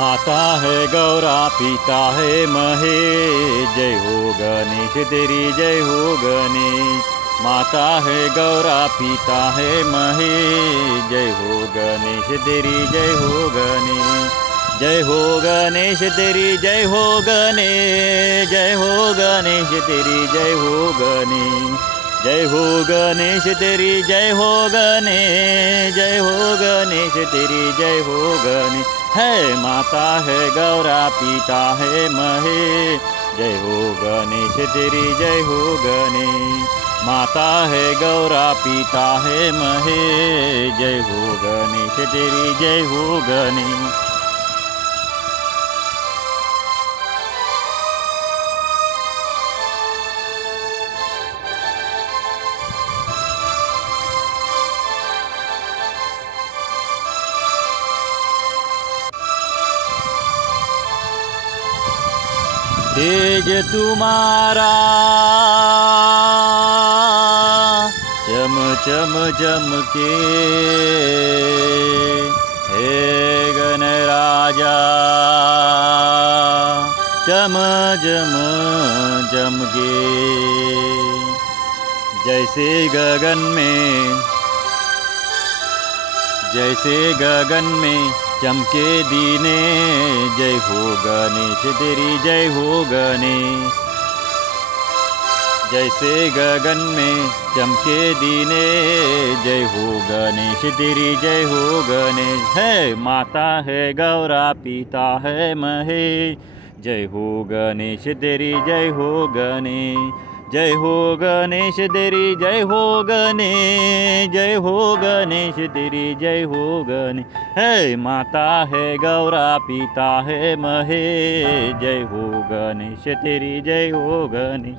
माता है गौरा पिता है महेश, जय हो गणेश तेरी जय हो गणेश। माता है गौरा पिता है महेश, जय हो गणेश तेरी जय हो गणेश। जय हो गणेश तेरी जय हो गणेश, जय हो गणेश तेरी जय हो गणेश। जय हो गणेश तेरी जय हो गणेश, जय हो गणेश तेरी जय हो गणेश। है माता है गौरा पिता है महेश, जय हो गणेश तेरी जय हो गणेश। माता है गौरा पिता है महेश, जय हो गणेश तेरी जय हो गणेश। तेज तुम्हारा चम चम चमके, हे गणराजा चम चम चमके। जैसे गगन में चमके दीने, जय हो गणेश तेरी जय हो गणेश। जैसे गगन में चमके दीने, जय हो गणेश तेरी जय हो गणेश। है माता है गौरा पिता है महेश, जय हो गणेश तेरी जय हो गणेश। जय हो गणेश तेरी जय हो गणेश, जय हो गणेश तेरी जय हो गणेश। है माता है गौरा पिता है महेश, जय हो गणेश तेरी जय हो गणेश।